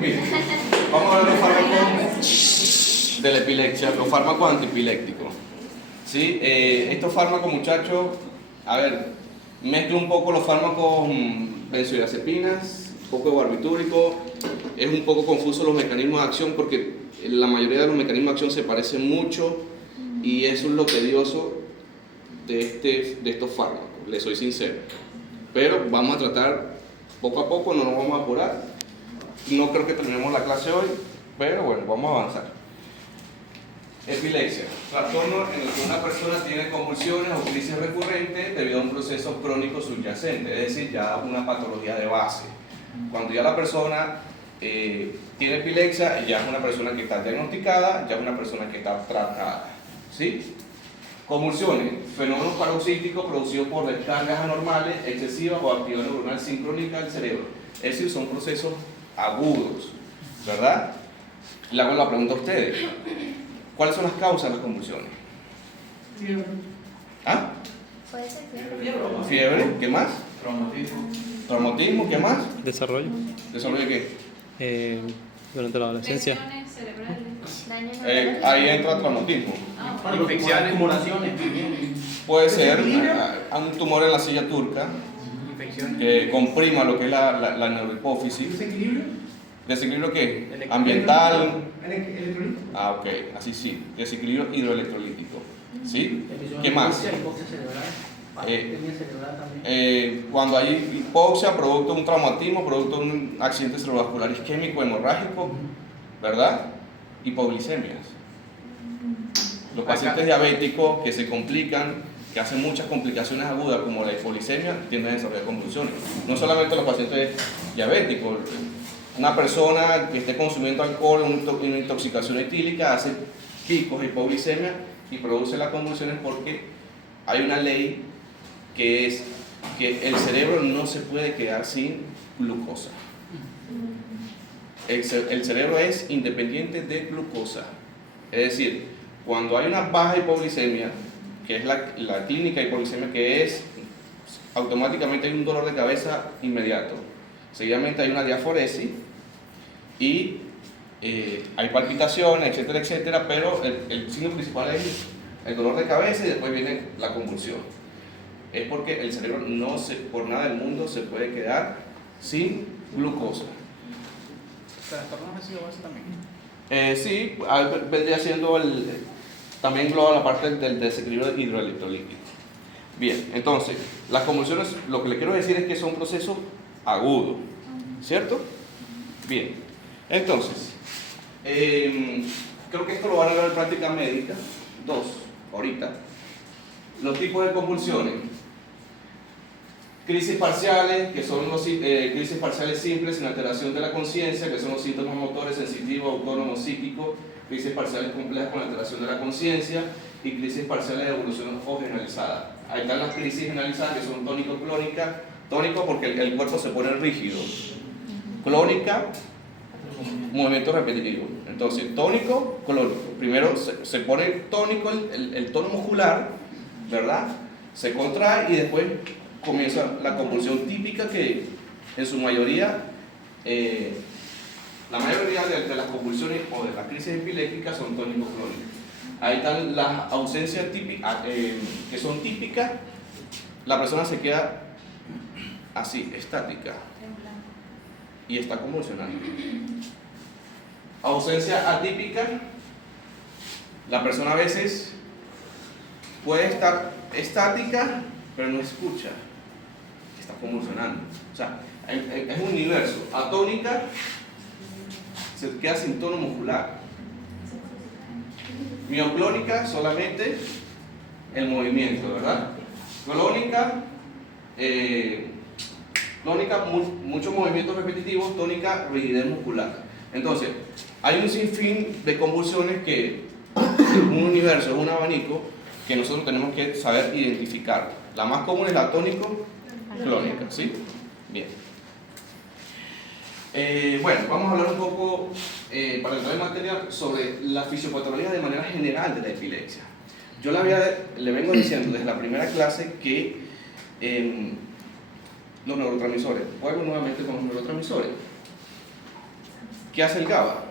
Bien, vamos a ver los fármacos de la epilepsia, los fármacos antiepilépticos. ¿Sí? Estos fármacos, muchachos, a ver, mezclo un poco los fármacos benzodiazepinas, un poco de barbitúrico. Es un poco confuso los mecanismos de acción porque la mayoría de los mecanismos de acción se parecen mucho y eso es lo tedioso de estos fármacos, les soy sincero. Pero vamos a tratar poco a poco, no nos vamos a apurar. No creo que terminemos la clase hoy, pero bueno, vamos a avanzar. Epilepsia, trastorno en el que una persona tiene convulsiones o crisis recurrentes debido a un proceso crónico subyacente, es decir, ya una patología de base. Cuando ya la persona tiene epilepsia, ya es una persona que está diagnosticada, ya es una persona que está tratada. ¿Sí? Convulsiones, fenómenos paroxísticos producidos por descargas anormales, excesivas o actividad neuronal sincrónica del cerebro. Es decir, son procesos agudos, ¿verdad? Le hago la pregunta a ustedes. ¿Cuáles son las causas de las convulsiones? Fiebre. ¿Ah? Puede ser Fiebre, ¿qué más? Traumatismo. Traumatismo, ¿qué más? Desarrollo. ¿Desarrollo de qué? Durante la adolescencia. lesiones cerebrales, daño Ahí entra traumatismo. Infecciones. Acumulaciones. Puede ser un tumor en la silla turca Infecciones. que comprima lo que es la neurohipófisis. ¿Desequilibrio? ¿Desequilibrio qué? Ambiental. ¿Electrolítico? Ah, ok, así sí. Desequilibrio hidroelectrolítico. ¿Sí? ¿Qué más? Hipoxia cerebral. Hipoxia cerebral también. Cuando hay hipoxia, producto de un traumatismo, producto de un accidente cerebrovascular isquémico, hemorrágico, ¿verdad? Hipoglicemias. Los pacientes diabéticos que se complican, que hacen muchas complicaciones agudas como la hipoglicemia, tienden a desarrollar convulsiones. No solamente los pacientes diabéticos, una persona que esté consumiendo alcohol, una intoxicación etílica, hace picos de hipoglicemia y produce las convulsiones porque hay una ley que es que el cerebro no se puede quedar sin glucosa. El cerebro es independiente de glucosa. Es decir, cuando hay una baja hipoglicemia, que es la clínica de hipoglicemia, que es automáticamente hay un dolor de cabeza inmediato. Seguidamente hay una diaforesis y hay palpitaciones, etcétera, etcétera, pero el signo principal es el dolor de cabeza y después viene la convulsión. Es porque el cerebro por nada del mundo se puede quedar sin glucosa. ¿Trastornos ácido base también? Sí, vendría siendo también engloba la parte del desequilibrio hidroelectrolítico. Bien, entonces, las convulsiones, lo que le quiero decir es que son procesos agudos, ¿cierto? Bien, entonces, creo que esto lo van a ver en práctica médica, ahorita. Los tipos de convulsiones. Crisis parciales, que son crisis parciales simples sin alteración de la conciencia, que son los síntomas motores, sensitivos, autónomos, psíquicos, crisis parciales complejas con alteración de la conciencia y crisis parciales de evolución o generalizada. Ahí están las crisis generalizadas que son tónico-clónicas, tónico porque el cuerpo se pone rígido, clónica, movimiento repetitivo. Entonces, tónico, clónico. Primero se pone tónico el tono muscular, ¿verdad? Se contrae y después comienza la convulsión típica que en su mayoría, la mayoría de las convulsiones o de las crisis epilépticas son tónico-clónicas. Ahí están las ausencias típicas, que son típicas, la persona se queda así, estática y está convulsionando. Ausencia atípica, la persona a veces puede estar estática pero no escucha, está convulsionando. O sea, es un universo. Atónica, se queda sin tono muscular. Mioclónica, solamente el movimiento, ¿verdad? Clónica, muchos movimientos repetitivos. Tónica, rigidez muscular. Entonces, hay un sinfín de convulsiones que un universo, un abanico que nosotros tenemos que saber identificar. La más común es la tónico-clónica, ¿sí? Bien. Bueno, vamos a hablar un poco, para entrar en materia, sobre la fisiopatología de manera general de la epilepsia. Yo le vengo diciendo desde la primera clase que los neurotransmisores, vuelvo nuevamente con los neurotransmisores. ¿Qué hace el GABA?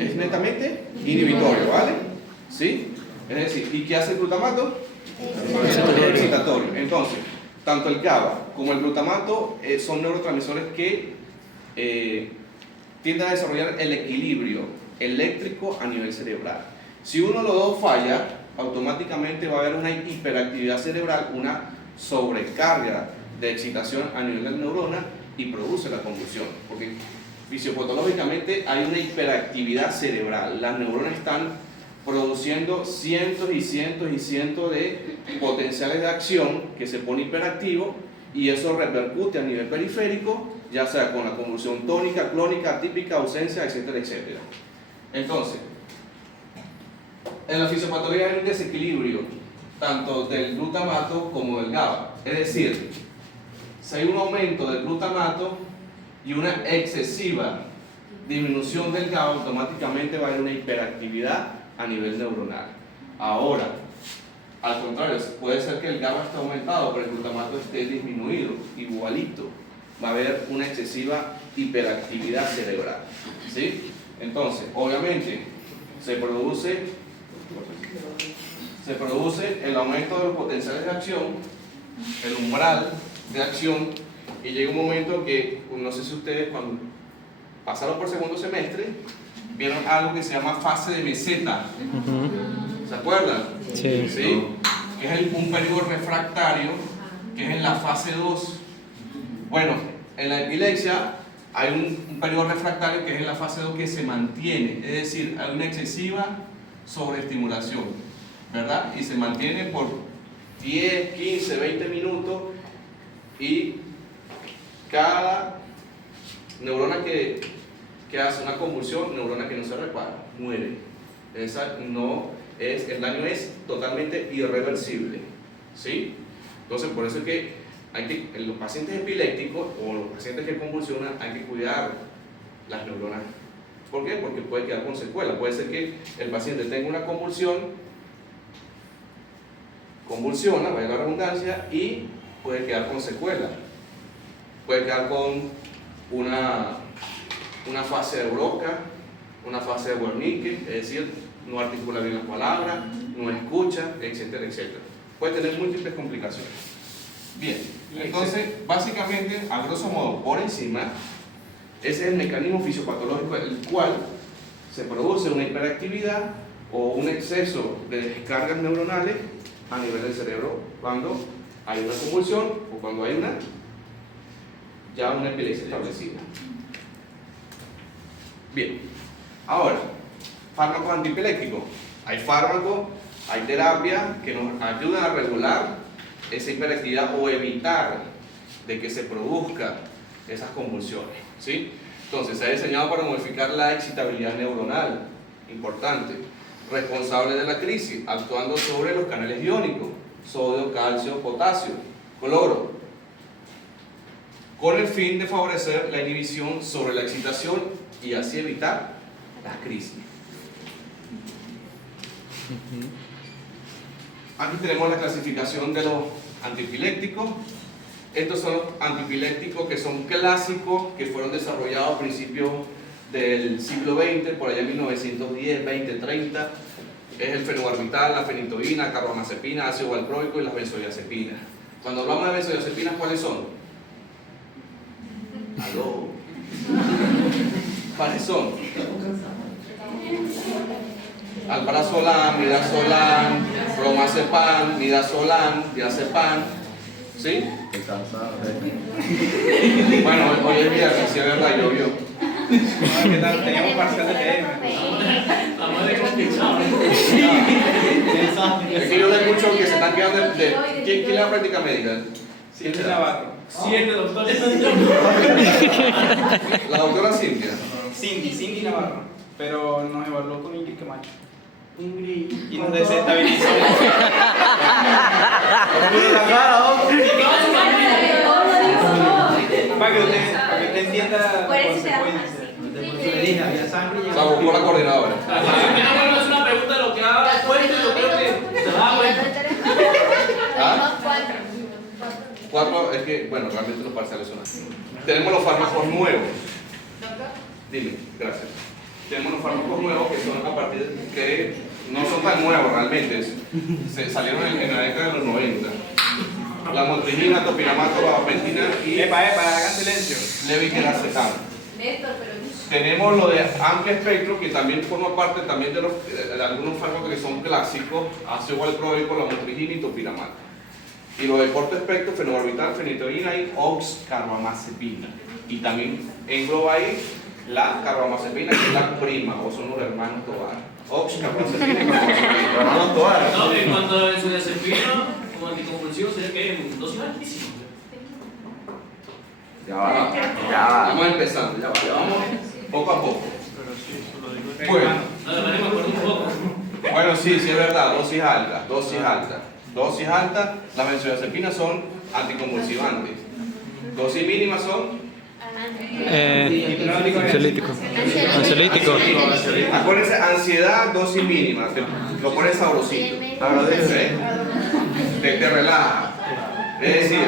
Es netamente inhibitorio, ¿vale? ¿Sí? Es decir, ¿y qué hace el glutamato? Es excitatorio. Entonces, tanto el GABA como el glutamato son neurotransmisores que tienden a desarrollar el equilibrio eléctrico a nivel cerebral. Si uno de los dos falla, automáticamente va a haber una hiperactividad cerebral, una sobrecarga de excitación a nivel de la neurona y produce la convulsión. Porque fisiopatológicamente hay una hiperactividad cerebral. Las neuronas están produciendo cientos y cientos y cientos de potenciales de acción que se pone hiperactivo y eso repercute a nivel periférico, ya sea con la convulsión tónica, clónica, atípica, ausencia, etcétera, etcétera. Entonces, en la fisiopatología hay un desequilibrio tanto del glutamato como del GABA. Es decir, si hay un aumento del glutamato y una excesiva disminución del GABA, automáticamente va a haber una hiperactividad a nivel neuronal. Ahora, al contrario, puede ser que el GABA esté aumentado, pero el glutamato esté disminuido, igualito. Va a haber una excesiva hiperactividad cerebral. ¿Sí? Entonces, obviamente, se produce el aumento de los potenciales de acción, el umbral de acción, y llega un momento en que, no sé si ustedes cuando pasaron por segundo semestre, vieron algo que se llama fase de meseta. ¿Se acuerdan? Sí. ¿Sí? Que es un periodo refractario, que es en la fase 2. Bueno, en la epilepsia hay un periodo refractario que es en la fase 2 que se mantiene, es decir, hay una excesiva sobreestimulación, ¿verdad? Y se mantiene por 10, 15, 20 minutos y cada neurona que hace una convulsión, neurona que no se repara, muere. El daño es totalmente irreversible, ¿sí? Entonces, por eso es que en los pacientes epilépticos o los pacientes que convulsionan hay que cuidar las neuronas. ¿Por qué? Porque puede quedar con secuela. Puede ser que el paciente tenga una convulsiona, vaya la redundancia, y puede quedar con secuela. Puede quedar con una fase de Broca, una fase de Wernicke, es decir, no articula bien las palabras, no escucha, etcétera, etcétera. Puede tener múltiples complicaciones. Bien, entonces, básicamente, a grosso modo, por encima, ese es el mecanismo fisiopatológico el cual se produce una hiperactividad o un exceso de descargas neuronales a nivel del cerebro cuando hay una convulsión o cuando hay una epilepsia establecida. Bien, ahora, fármacos antipilépticos. Hay fármacos, hay terapia que nos ayudan a regular esa hiperactividad o evitar de que se produzca esas convulsiones, ¿sí? Entonces, se ha diseñado para modificar la excitabilidad neuronal, importante, responsable de la crisis, actuando sobre los canales iónicos, sodio, calcio, potasio, cloro, con el fin de favorecer la inhibición sobre la excitación y así evitar las crisis. Aquí tenemos la clasificación de los antipilépticos. Estos son los antipilépticos que son clásicos, que fueron desarrollados a principios del siglo XX, por allá en 1910, 20, 30. Es el fenobarbital, la fenitoína, carbamazepina, ácido valproico y las benzodiazepinas. Cuando hablamos de benzodiazepinas, ¿cuáles son? ¿Aló? ¿Cuáles son? Alprazolam, midazolam, bromazepam, midazolam, diazepam. ¿Sí? Bueno, hoy es viernes, si es verdad, llovió. ¿Qué tal? Teníamos parcial de PM. Es que yo le escucho que se están quedando de ¿quién le da práctica médica? Cintia Navarro. 7 doctores. La doctora Cintia. Cindy Navarro. Pero nos evaluó con Ingrid Camacho. Y nos desestabilizó. Para que usted entienda las consecuencias. O sea, buscó la coordinadora. Es una pregunta de lo que ha puesto y lo creo que se da cuenta. ¿Ah? 4, es que, bueno, realmente los parciales son así. Tenemos los fármacos nuevos. Dime, gracias. Tenemos unos fármacos nuevos que son a partir de que no son tan nuevos realmente, se salieron en la década de los 90. La motrigina, topiramato, gabapentina y hagan silencio. levetiracetam. Tenemos lo de amplio espectro, que también forma parte también de algunos fármacos que son clásicos, ácido valproico, la motrigina y topiramato. Y lo de corto espectro, fenobarbital, fenitoína y oxcarbamazepina. Y también engloba ahí la carbamazepina, que es la prima, o son los hermanos Tovar. Oxcarbamazepina y carbamazepina. Hermanos Tovar. No, en cuanto a benzodiazepina, como anticonvulsivo, sería que en dosis altísimas. Ya va. Vamos empezando, ya vamos poco a poco. Bueno. No, de manera me acuerdo un poco. Bueno, sí, es verdad, dosis altas. Dosis altas, las benzodiazepinas son anticonvulsivantes. Dosis mínimas son ansiolítico. Acuérdense, ansiedad, dosis mínima, lo pones sabrosito. Te relaja. Es decir,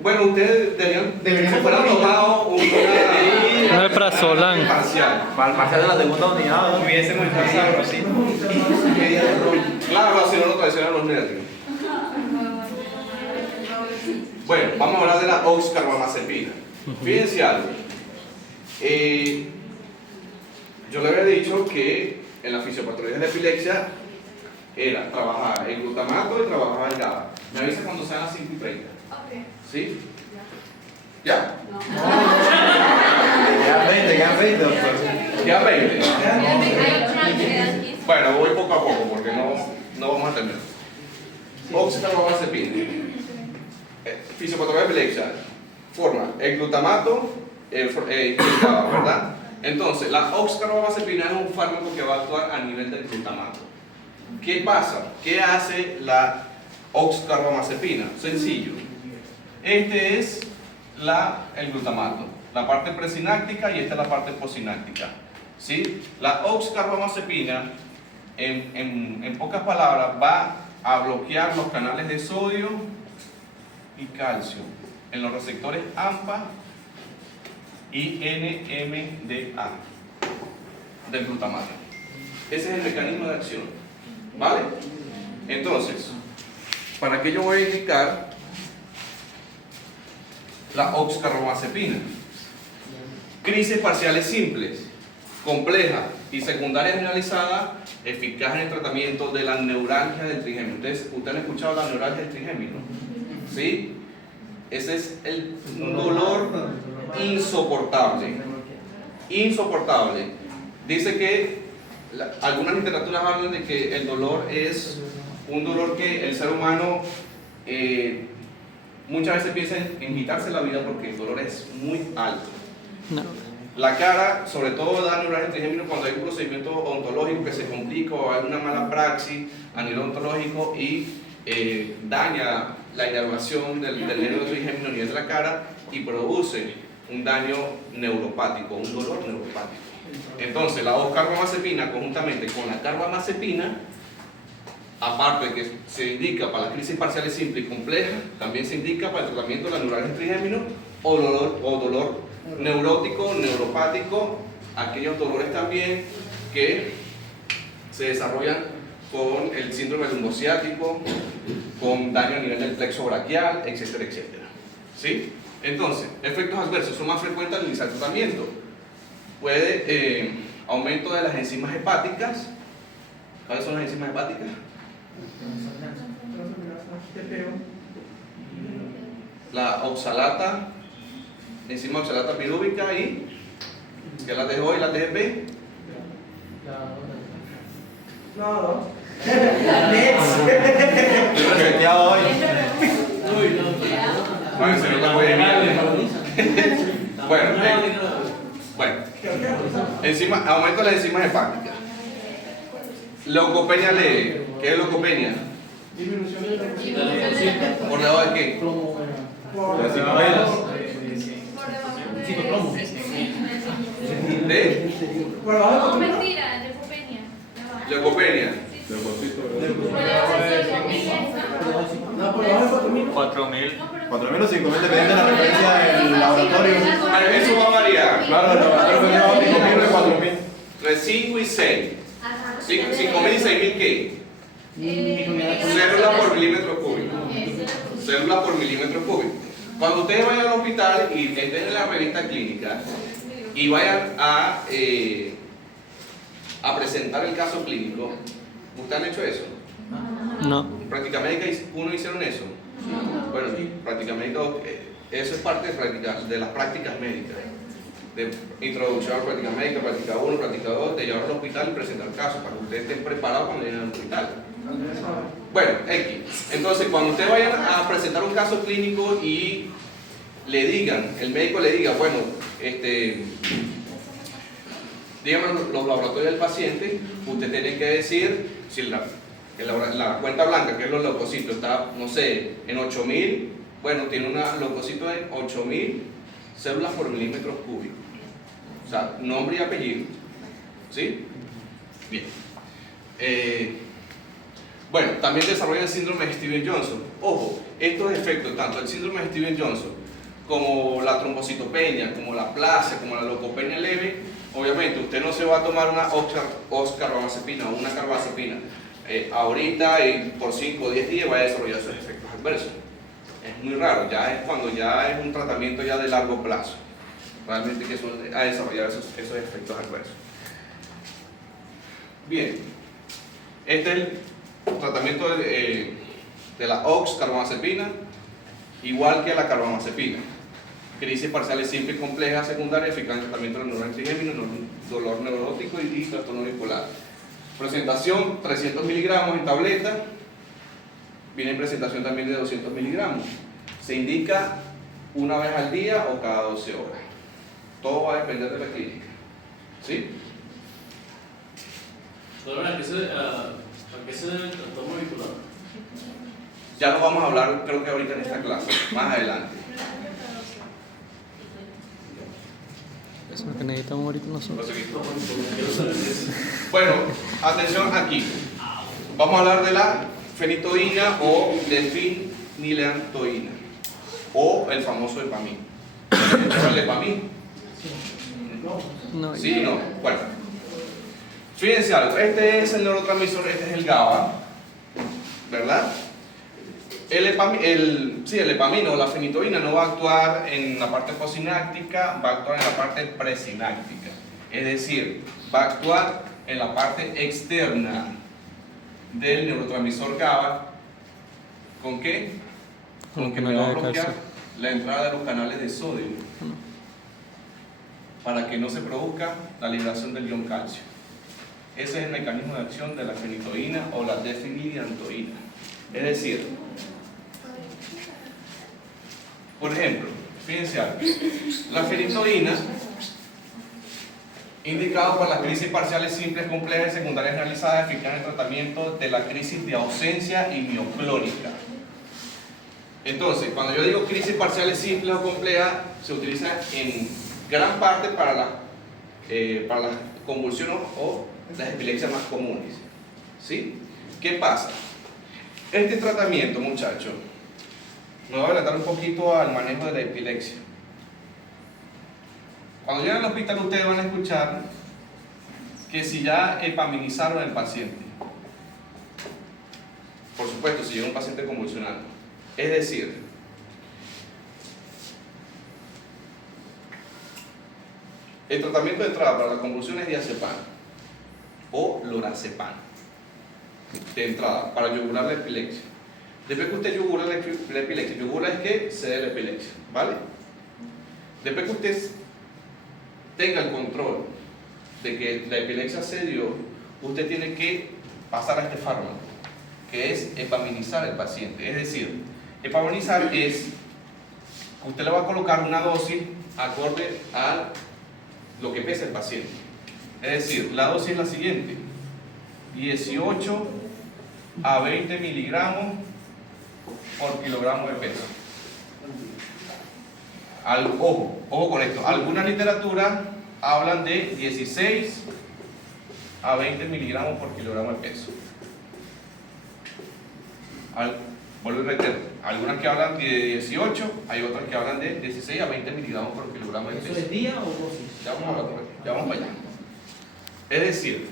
bueno, ustedes deberían haber tomado una alprazolam parcial. Para el parcial de la segunda unidad, Hubiésemos estado sabrositos. Claro, así no lo traicionan los nervios. Bueno, vamos a hablar de la oxcarbamazepina. Fíjense algo. Yo le había dicho que en la fisiopatología de epilepsia era trabajar el glutamato y trabajar el GABA. Me avisa cuando sean las 5:30. ¿Sí? ¿Ya? Quedan 20, doctor. ¿Ya 20? Bueno, voy poco a poco porque no vamos a terminar. Oxcarbamazepina. Fisiopatología de epilepsia. Forma el glutamato y el GABA, ¿verdad? Entonces, la oxcarbamazepina es un fármaco que va a actuar a nivel del glutamato. ¿Qué pasa? ¿Qué hace la oxcarbamazepina? Sencillo. Este es el glutamato, la parte presináptica y esta es la parte postsináptica. ¿Sí? La oxcarbamazepina, en pocas palabras, va a bloquear los canales de sodio y calcio en los receptores AMPA y NMDA del glutamato. Ese es el mecanismo de acción. ¿Vale? Entonces, ¿para qué yo voy a indicar la oxcarbamazepina? Crisis parciales simples, complejas y secundarias generalizadas, eficaz en el tratamiento de la neuralgia del trigémino. ¿Ustedes han escuchado la neuralgia del trigémino? ¿Sí? Ese es un dolor insoportable. Insoportable. Dice que algunas literaturas hablan de que el dolor es un dolor que el ser humano muchas veces piensa en quitarse la vida porque el dolor es muy alto. No. La cara, sobre todo da neuralgia trigémino cuando hay un procedimiento odontológico que se complica o hay una mala praxis a nivel odontológico y daña la inervación del nervio trigémino a nivel de la cara y produce un daño neuropático, un dolor neuropático. Entonces, la oxcarbamazepina conjuntamente con la carbamazepina, aparte de que se indica para las crisis parciales simples y complejas, también se indica para el tratamiento de la neuralgia trigémino o dolor neurótico, neuropático, aquellos dolores también que se desarrollan con el síndrome lumbociático, con daño a nivel del plexo braquial, etcétera, etcétera. ¿Sí? Entonces, efectos adversos son más frecuentes al iniciar el tratamiento. Puede aumento de las enzimas hepáticas. ¿Cuáles son las enzimas hepáticas? La oxalata, enzima oxalata pirúvica y que la dejó y la TGP. Estoy reseteado hoy. Bueno, se nota muy bien. Bueno, aumento de las enzimas hepáticas. Leucopenia leve. ¿Qué es leucopenia? ¿Por debajo de qué? Las citomenas. ¿De? No, mentira, leucopenia. Leucopenia. 4.000 o 5.000 dependiendo de la referencia del laboratorio. Eso va a variar. Claro, el laboratorio Entonces 5 y 6. Ajá. 5.000 y 6.000 ¿qué? Células por milímetro cúbico. Células por milímetro cúbico. Cuando ustedes vayan al hospital y estén en la revista clínica y vayan a presentar el caso clínico, ¿ustedes han hecho eso? No. ¿Práctica Médica 1 hicieron eso? Bueno, Práctica Médica 2, eso es parte de las prácticas médicas. De introducción a la práctica médica, práctica 1, práctica 2, de llevar al hospital y presentar casos para que ustedes estén preparados cuando lleguen al hospital. Bueno, X. Entonces, cuando ustedes vayan a presentar un caso clínico y le digan, el médico le diga, bueno, dígame los laboratorios del paciente, usted tiene que decir si la cuenta blanca, que es los leucocitos, está, no sé, en 8.000, bueno, tiene una leucocito en 8.000 células por milímetros cúbicos. O sea, nombre y apellido. ¿Sí? Bien. Bueno, también desarrolla el síndrome de Stevens-Johnson. Ojo, estos efectos, tanto el síndrome de Stevens-Johnson como la trombocitopenia, como la aplasia, como la leucopenia leve, obviamente usted no se va a tomar una carbamazepina o una carbazepina ahorita y por 5 o 10 días va a desarrollar esos efectos adversos. Es muy raro, ya es cuando ya es un tratamiento ya de largo plazo, realmente que son a desarrollar esos efectos adversos. Bien, este es el tratamiento de la oxcarbamazepina, igual que la carbamazepina. Crisis parciales simples y complejas secundarias, eficaz en tratamiento del neuronal trigémino, dolor neurótico y trastorno bipolar. Presentación 300 miligramos en tableta, viene en presentación también de 200 miligramos. Se indica una vez al día o cada 12 horas. Todo va a depender de la clínica. ¿Sí? ¿A qué se debe el trastorno bipolar? Ya lo vamos a hablar, creo que ahorita en esta clase, más adelante. Eso es lo que necesitamos ahorita nosotros. Bueno, atención aquí. Vamos a hablar de la fenitoína o fenileantoína o el famoso Epamin. ¿El Epamin? No. ¿Sí? ¿No? Bueno. Fíjense algo. Este es el neurotransmisor, este es el GABA, ¿verdad? El epamino o la fenitoína no va a actuar en la parte postsináptica, va a actuar en la parte presináptica. Es decir, va a actuar en la parte externa del neurotransmisor GABA. ¿Con qué? Con que me va a bloquear la entrada de los canales de sodio para que no se produzca la liberación del ion calcio. Ese es el mecanismo de acción de la fenitoína o la fenileantoína. Es decir, por ejemplo, fíjense algo, la fenitoína, indicado para las crisis parciales simples, complejas y secundarias realizadas, eficaz en el tratamiento de la crisis de ausencia y mioclónica. Entonces, cuando yo digo crisis parciales simples o complejas, se utiliza en gran parte para las convulsiones o las epilepsias más comunes. ¿Sí? ¿Qué pasa? Este tratamiento, muchachos, me voy a adelantar un poquito al manejo de la epilepsia. Cuando lleguen al hospital ustedes van a escuchar que si ya epaminizaron al paciente. Por supuesto, si llega un paciente convulsionando. Es decir, el tratamiento de entrada para la convulsión es diazepam o lorazepam. De entrada, para yugular la epilepsia. Después que usted yugula la epilepsia, yugula es que cede la epilepsia, ¿vale? Después que usted tenga el control de que la epilepsia cedió, usted tiene que pasar a este fármaco, que es epaminizar al paciente. Es decir, epaminizar es, usted le va a colocar una dosis acorde a lo que pesa el paciente. Es decir, la dosis es la siguiente: 18 a 20 miligramos por kilogramo de peso. Ojo con esto. Algunas literaturas hablan de 16 a 20 miligramos por kilogramo de peso. Vuelvo y reitero. Algunas que hablan de 18, hay otras que hablan de 16 a 20 miligramos por kilogramo de peso. ¿Eso es día o dosis? Ya vamos para allá. Es decir,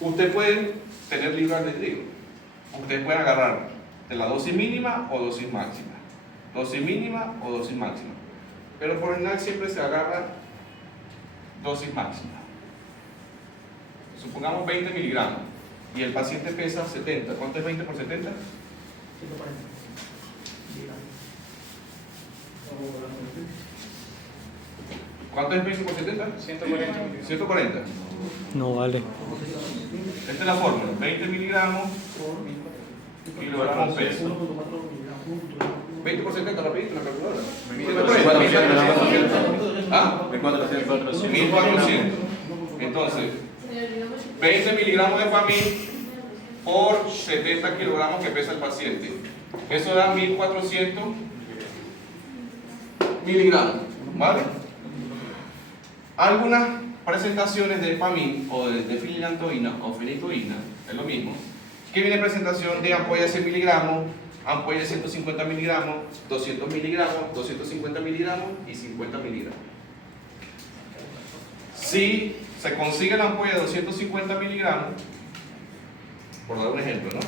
usted puede tener libre albedrío. Ustedes pueden agarrar de la dosis mínima o dosis máxima. Dosis mínima o dosis máxima. Pero por lo general siempre se agarra dosis máxima. Supongamos 20 miligramos y el paciente pesa 70. ¿Cuánto es 20 por 70? 140. ¿Cuánto es 20 por 70? 140. 140. No vale. Esta es la fórmula. 20 miligramos kilogramos peso. 20 por 70, rapidito, la calculadora. 1400. ¿Ah? 1400. Entonces, 20 miligramos de Famil por 70 kilogramos que pesa el paciente. Eso da 1400 miligramos. ¿Vale? Algunas presentaciones de Famil o de fenilantoína o fenitoína, es lo mismo, que viene presentación de ampolla de 100 miligramos, ampolla de 150 miligramos, 200 miligramos, 250 miligramos y 50 miligramos. Si se consigue la ampolla de 250 miligramos, por dar un ejemplo, ¿no?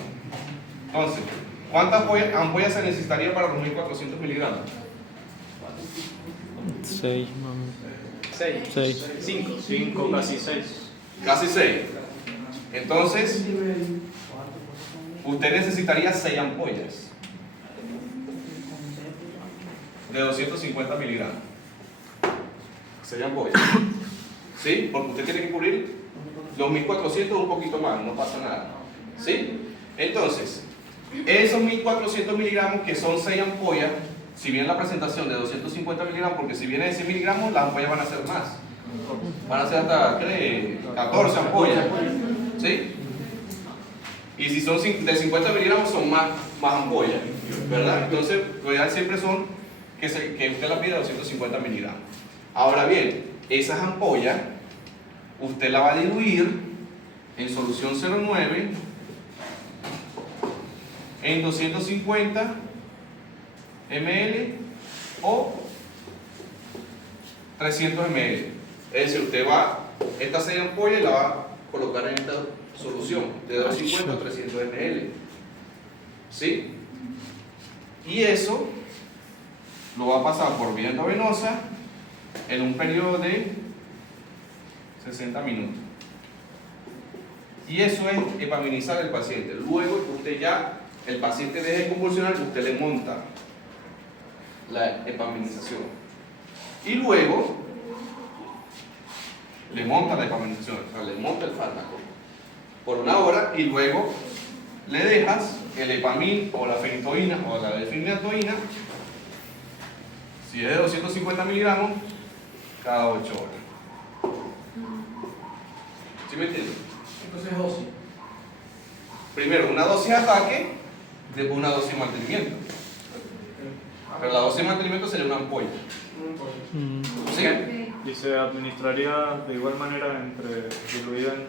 Entonces, ¿cuántas ampollas se necesitaría para los 1400 miligramos? 6, mami. 6. 6. 5. Casi 6. Casi 6. Entonces, usted necesitaría 6 ampollas de 250 miligramos. 6 ampollas. ¿Sí? Porque usted tiene que cubrir los 1400 un poquito más, no pasa nada. ¿Sí? Entonces, esos 1400 miligramos que son 6 ampollas, si viene la presentación de 250 miligramos, porque si viene de 100 miligramos, las ampollas van a ser más. Van a ser hasta 14 ampollas. ¿Sí? Y si son de 50 miligramos, son más ampollas. ¿Verdad? Entonces, lo ideal siempre son que usted la pida 250 miligramos. Ahora bien, esas ampollas, usted la va a diluir en solución 0,9 en 250 ml o 300 ml. Es decir, usted va, estas 6 ampollas y la va a colocar en esta solución de 250 a 300 ml. ¿Sí? Y eso lo va a pasar por vía endovenosa en un periodo de 60 minutos. Y eso es epaminizar al paciente. Luego que usted ya, el paciente deje de convulsionar, usted le monta la epaminización. Y luego le monta la epaminización, o sea, le monta el fármaco por 1 hora y luego le dejas el epamil o la fenitoína o la fenilantoína, si es de 250 miligramos, cada 8 horas. ¿Sí me entiendes? Entonces dosis. Primero una dosis de ataque, después una dosis de mantenimiento. Pero la dosis de mantenimiento sería una ampolla. ¿Sí? ¿Y se administraría de igual manera diluida en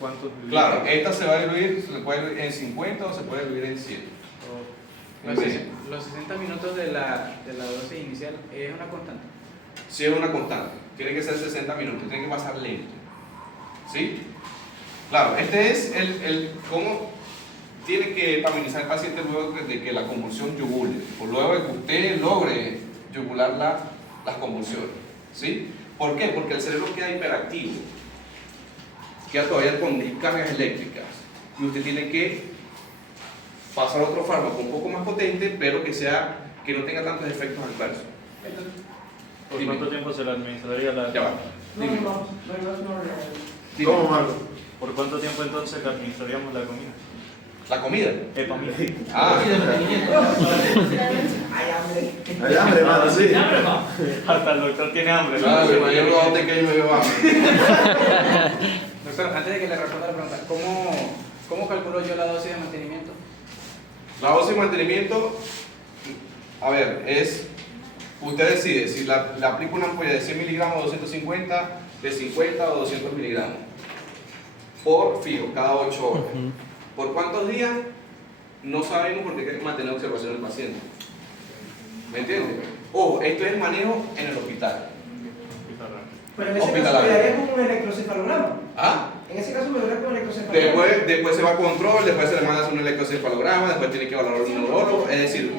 cuántos litros? Claro, esta se va a diluir, se puede diluir en 50 o se puede diluir en 100. Los 60 minutos de la dosis inicial es una constante. Sí, es una constante. Tiene que ser 60 minutos, tiene que pasar lento. ¿Sí? Claro, este es el cómo tiene que epaminizar el paciente luego de que la convulsión yugule, o luego de que usted logre yugular las convulsiones. ¿Sí? ¿Por qué? Porque el cerebro queda hiperactivo, queda todavía con descargas eléctricas, y usted tiene que pasar otro fármaco un poco más potente, pero que no tenga tantos efectos adversos. ¿Por cuánto tiempo se le administraría la? Ya va. Dime. ¿Cómo, Marco? ¿Por cuánto tiempo entonces le administraríamos la comida? La comida. Epamil. Ah, Hay hambre, mano, sí. Hasta el doctor tiene hambre. claro, el mayor robote que yo me veo Doctor, antes de que le responda la pregunta, ¿cómo calculo yo la dosis de mantenimiento? La dosis de mantenimiento, a ver, usted decide si le aplica una ampolla de 100 miligramos o 250, de 50 o 200 miligramos, por fijo, cada 8 horas. ¿Por cuántos días? No sabemos porque hay que mantener observación del paciente. ¿Me entiende? Ojo, esto es el manejo en el hospital. Pero en ese caso Hospitalario. quedaría como en electrocefalograma. ¿Ah? En ese caso me duele con electrocefalograma. Después se va a control, después se le manda a hacer un electrocefalograma, después tiene que evaluar un neurólogo, es decir,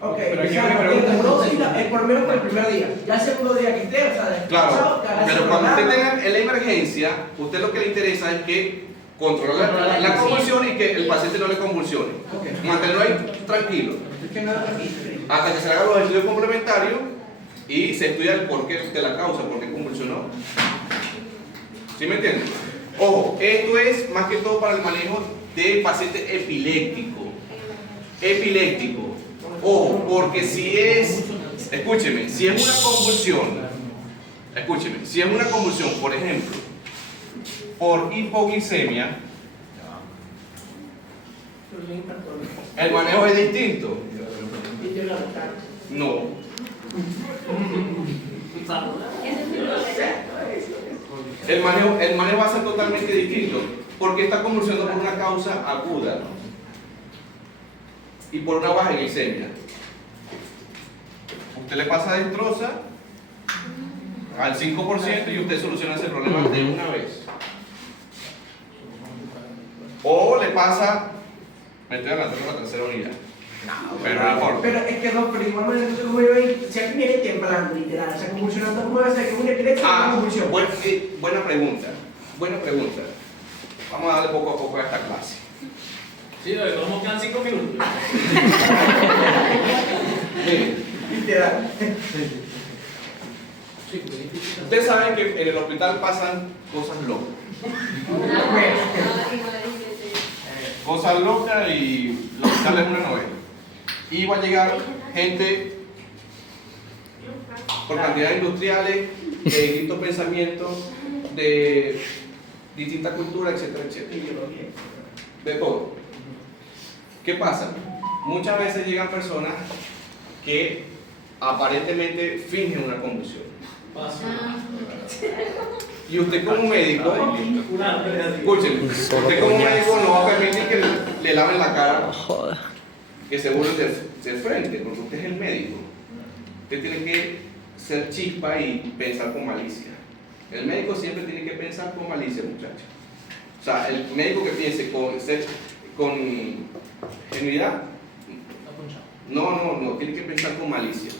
Ok, Pero aquí o sea, me pregunto, por lo menos por el primer día. Ya el segundo día que esté, o sea, claro, descansado, que haga pero ese cuando usted programa. tenga en la emergencia, usted lo que le interesa es que controlar la convulsión y que el paciente no le convulsione. Ok. Mantenerlo ahí tranquilo, Es que no es tranquilo. hasta que se le hagan los estudios complementarios y se estudia el porqué de la causa, por qué convulsionó. ¿Sí me entienden? Ojo, esto es más que todo para el manejo de paciente epiléptico. Epiléptico. Ojo, porque si es, escúcheme, si es una convulsión, escúcheme, si es una convulsión, por ejemplo, por hipoglicemia, el manejo es distinto. No. El manejo va a ser totalmente distinto, porque está convulsionando por una causa aguda y por una baja glicemia. Usted le pasa destroza al 5% y usted soluciona ese problema de una vez. O le pasa, me estoy adelantando la tercera unidad. Pero no importa. Pero es que no, pero igual manera, entonces, como yo ven, si aquí viene temblando, literal, o sea, convulsionando, ¿cómo va a ser que una epilepsia o una convulsión? Buena pregunta. Buena pregunta. Vamos a darle poco a poco a esta clase. Sí, de todos modos quedan 5 minutos. Mire, Literal. ustedes saben que en el hospital pasan cosas locas. Cosas locas y el hospital es una novela. Y va a llegar gente por cantidades industriales, de distintos pensamientos, de distintas culturas, etcétera, etcétera. De todo. ¿Qué pasa? Muchas veces llegan personas que aparentemente fingen una convulsión. Y usted como médico, escúcheme, usted como médico no va a permitir que le laven la cara, Joder. que se burlen de frente, porque usted es el médico. Usted tiene que ser chispa y pensar con malicia. El médico siempre tiene que pensar con malicia, muchachos. O sea, el médico que piense con genuidad, no, tiene que pensar con malicia.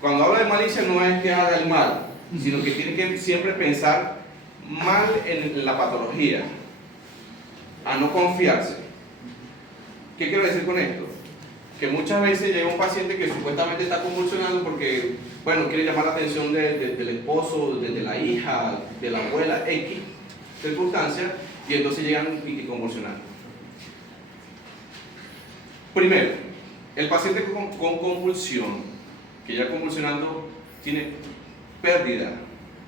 Cuando habla de malicia no es que haga el mal, sino que tiene que siempre pensar mal en la patología, a no confiarse. ¿Qué quiero decir con esto? Que muchas veces llega un paciente que supuestamente está convulsionando porque, bueno, quiere llamar la atención del esposo, de la hija, de la abuela, X circunstancia, y entonces llegan y convulsionando. Primero, el paciente con convulsión, que ya convulsionando tiene pérdida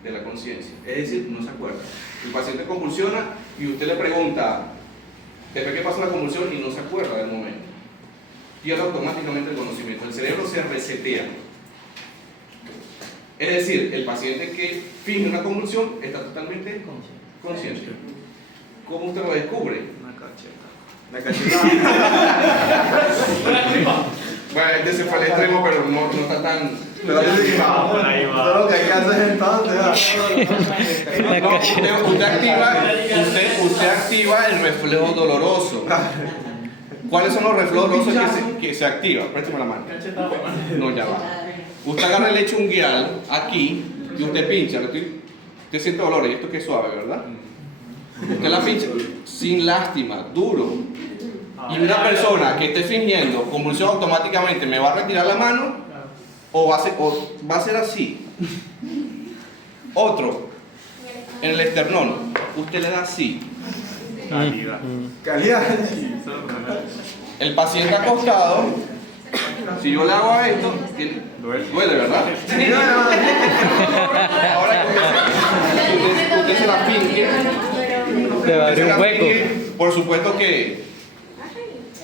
de la conciencia, es decir, no se acuerda. El paciente convulsiona y usted le pregunta, ¿después qué pasa la convulsión? Y no se acuerda del momento. Pierde automáticamente el conocimiento, el cerebro se resetea. Es decir, el paciente que finge una convulsión está totalmente consciente. ¿Cómo usted lo descubre? La cachetada. Bueno, este se fue al extremo, pero no está tan... Pero todo lo que hay que hacer entonces. No, usted activa el reflejo doloroso. ¿Cuáles son los reflejos dolorosos que se activan? Préstame la mano. No, ya va. Usted agarra el leche unguial aquí y usted pincha. Usted siente dolor y esto que es suave, ¿verdad? Usted la pincha sin lástima, duro. Y una persona que esté fingiendo convulsión automáticamente me va a retirar la mano o va a ser así. Otro, en el esternón, usted le da así. Calidad. El paciente acostado, si yo le hago a esto, duele, ¿verdad? Ahora que usted se la finge, Le va a abrir un hueco. por supuesto que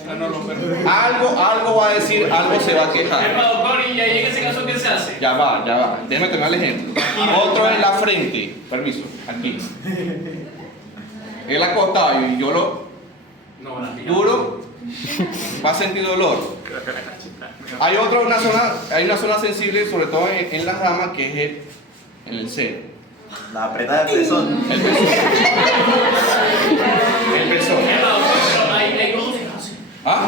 algo va a decir, algo se va a quejar. Doctor, y ahí en ese caso, ¿qué se hace? Ya va. Déjeme terminar el ejemplo. Otro en la frente. Permiso, aquí. Él acostado y yo lo duro, va a sentir dolor. Hay una zona sensible, sobre todo en las damas, que es en el seno. La apretada del pezón. El pezón. El pezón. Hay cosas que hacen. ¿Ah?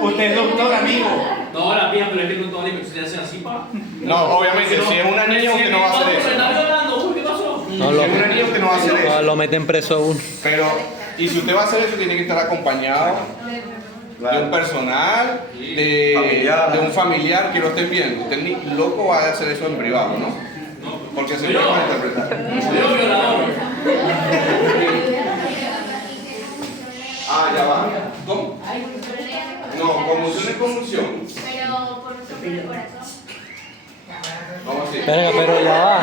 Usted es doctor, amigo. No, la pija, pero es que no todas las infecciones se hacen así, pa. No, obviamente, si es una niña, usted no va a hacer Se eso. está violando, uy, ¿qué pasó? No, Si es una niña, usted no va a hacer eso. lo meten preso a uno. Pero, y si usted va a hacer eso, tiene que estar acompañado de un personal, de un familiar que lo esté viendo. Usted ni loco va a hacer eso en privado, ¿no? Porque se puede malinterpretar. Soy yo violador. Ah, ya va. ¿Cómo? No, convulsión es convulsión. Pero por un soplo del corazón. ¿Cómo así? Verga, pero ya va.